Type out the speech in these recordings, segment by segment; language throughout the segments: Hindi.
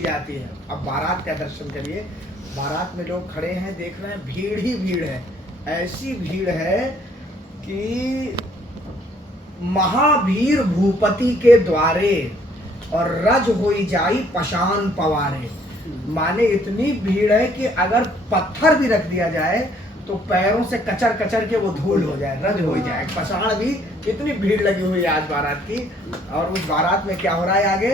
जाती है। अब बारात का दर्शन करिए, बारात में लोग खड़े हैं, देख रहे हैं, भीड़ ही भीड़ है। ऐसी भीड़ है कि महावीर भूपति के द्वारे और रज होई जाई पशान पवारे। माने इतनी भीड़ है कि अगर पत्थर भी रख दिया जाए तो पैरों से कचर कचर के वो धूल हो जाए, रज हो जाए, पसाण भी। इतनी भीड़ लगी हुई है आज बारात की। और उस बारात में क्या हो रहा है आगे,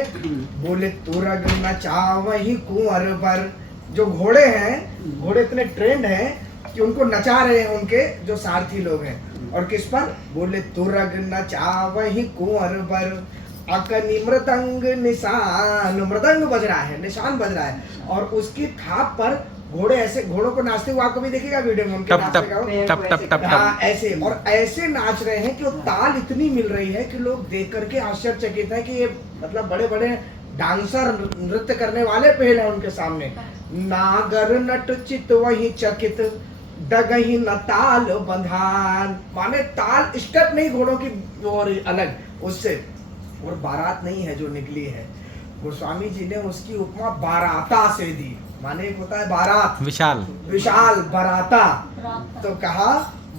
बोले तुरग नचावही कुंवर पर। जो घोड़े हैं, घोड़े इतने ट्रेंड हैं कि उनको नचा रहे हैं उनके जो सारथी लोग हैं। और किस पर, बोले तुरग नचावही कुंवर पर, अकनी मृदंग निशान, मृदंग बज रहा है, निशान बज रहा है। और उसकी थाप पर घोड़े ऐसे, घोड़ों को नाचते हुए आपको भी देखेगा वीडियो में, उनके नाचते का हाँ ऐसे, और ऐसे नाच रहे हैं कि वो ताल इतनी मिल रही है कि लोग देख करके आश्चर्यचकित है कि ये मतलब बड़े बड़े डांसर, नृत्य करने वाले पहले हैं उनके सामने। नागर नट चित वही चकित, डगही न ताल बंधान। माने ताल स्टेप नहीं घोड़ों की और अलग उससे। और बारात नहीं है जो निकली है, गोस्वामी जी ने उसकी उपमा बाराता से दी। माने एक होता है बारात, विशाल विशाल बाराता। तो कहा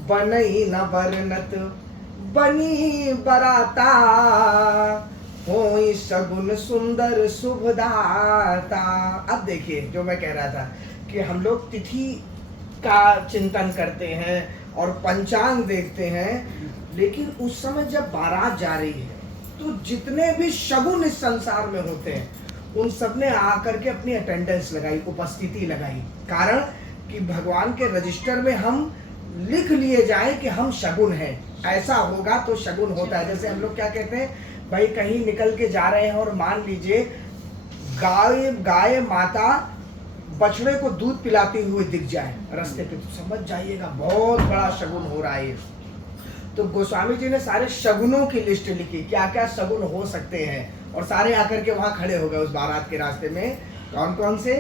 बनई न बरनत बनी बराता, होई सगुन सुंदर शुभदाता। अब देखिए जो मैं कह रहा था कि हम लोग तिथि का चिंतन करते हैं और पंचांग देखते हैं, लेकिन उस समय जब बारात जा रही है तो जितने भी शगुन इस संसार में होते हैं उन सब ने आकर के अपनी अटेंडेंस लगाई, उपस्थिति लगाई। कारण कि भगवान के रजिस्टर में हम लिख लिए जाए कि हम शगुन हैं, ऐसा होगा तो शगुन होता है। जैसे हम लोग क्या कहते हैं, भाई कहीं निकल के जा रहे हैं और मान लीजिए गाय माता बछड़े को दूध पिलाती हुई दिख जाए रास्ते पे, तो समझ जाइएगा बहुत बड़ा शगुन हो रहा है। तो गोस्वामी जी ने सारे शगुनों की लिस्ट लिखी, क्या क्या शगुन हो सकते हैं, और सारे आकर के वहां खड़े हो गए उस बारात के रास्ते में। कौन कौन से,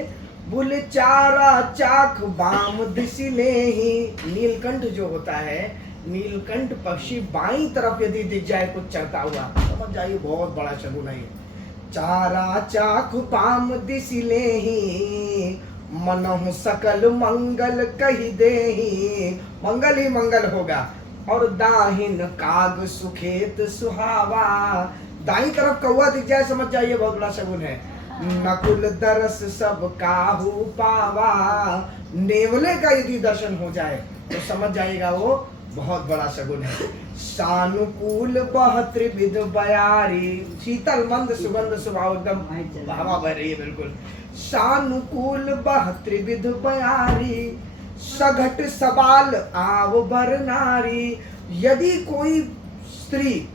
बोले चारा चाक बाम दिशी ने ही। नीलकंठ जो होता है, नीलकंठ पक्षी बाईं तरफ यदि दिख जाए कुछ चढ़ता हुआ, समझ जाइए बहुत बड़ा शगुन है। चारा चाक बाम दिशी ले ही, मनहु सकल मंगल कही दे ही। मंगल ही मंगल होगा। और दाहिन काग सुखेत सुहावा, दाई तरफ कौवा दिख जाए समझ जाइए बहुत बड़ा शगुन है। नकुल दरस सब काहू पावा, नेवले का यदि दर्शन हो जाए तो समझ जाइएगा वो बहुत बड़ा शगुन है। सानुकूल बह त्रिविध बयारी, शीतल मंद सुगंध सुभाव, एकदम हवा बह रही है बिल्कुल। सानुकूल बह त्रिविध बयारी, सघट सबाल आव बर नारी। यदि कोई स्त्री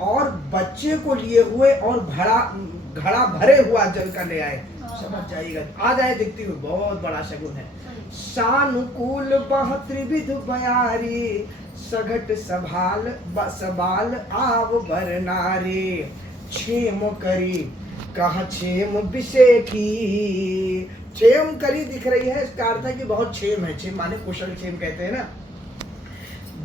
और बच्चे को लिए हुए और घड़ा भरे हुआ जल का ले आए, समझ जाइएगा आ जाए दिखती हुई, बहुत बड़ा शगुन है। सानुकूल बह त्रिविध बयारी, सघट सबाल आव बर नारी। क्षेम करी कह क्षेम विषेखी, क्षेम करी दिख रही है, इसका अर्थ है कि बहुत क्षेम है। क्षेम माने कुशल क्षेम कहते हैं ना।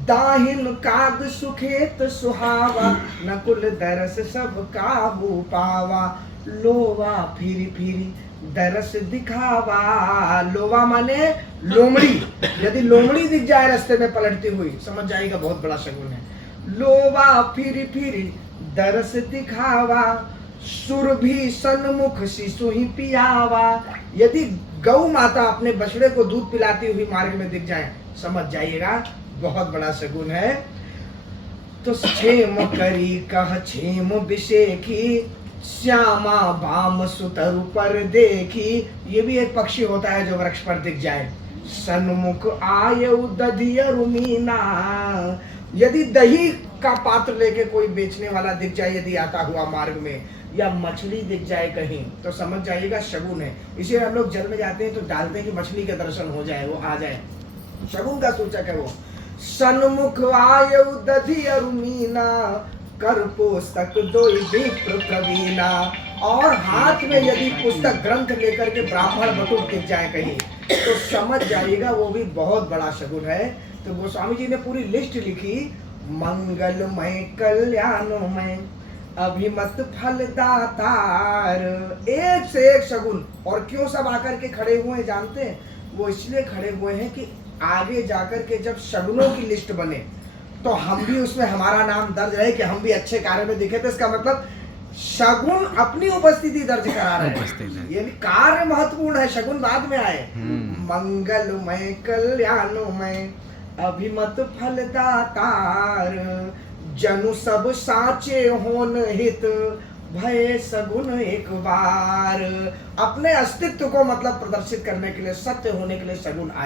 दाहिन काग सुखेत सुहावा, नकुल दरस सब काबू पावा। लोवा फिरी फिरी दरस दिखावा, लोवा माने लोमड़ी। यदि लोमड़ी दिख जाए रास्ते में पलटती हुई, समझ जाएगा बहुत बड़ा शगुन है। लोवा फिरी फिरी दरस दिखावा, सुरभि सन्मुख शिशु ही पियावा। यदि गौ माता अपने बछड़े को दूध पिलाती हुई मार्ग में दिख जाए, समझ जाइएगा बहुत बड़ा शगुन है। तो क्षेम करी कह क्षेम विषेखी, श्यामा बाम सुतरु पर देखी। ये भी एक पक्षी होता है जो वृक्ष पर दिख जाए। सन्मुख आयु दधियरु मीना, यदि दही का पात्र लेके कोई बेचने वाला दिख जाए यदि आता हुआ मार्ग में, या मछली दिख जाए कहीं, तो समझ जाइएगा शगुन है। इसीलिए हम लोग जल में जाते हैं तो डालते हैं कि मछली का दर्शन हो जाए, वो आ जाए, शगुन का सूचक है वो। सन्मुख आयु दधियरु मीना, कर पुस्तक दोई विप्र प्रवीणा। और हाथ में यदि पुस्तक ग्रंथ लेकर के ब्राह्मण बटुक दिख जाए कहीं, तो समझ जाइएगा वो भी बहुत बड़ा शगुन है। तो गोस्वामी जी ने पूरी लिस्ट लिखी, मंगलमय कल्याणमय अभिमत फलदातार। एक से एक शगुन। और क्यों सब आकर के खड़े हुए हैं जानते हैं? वो इसलिए खड़े हुए हैं कि आगे जाकर के जब शगुनों की लिस्ट बने तो हम भी उसमें हमारा नाम दर्ज रहे कि हम भी अच्छे कार्य में दिखे। तो इसका मतलब शगुन अपनी उपस्थिति दर्ज करा रहे हैं, यानी कार्य महत्वपूर्ण है, शगुन बाद में आए। मंगलमय कल्याणमय अभिमत फलदातार, जनु सब साचे होन हित भय सगुन एक बार। अपने अस्तित्व को मतलब प्रदर्शित करने के लिए, सत्य होने के लिए शगुन आए।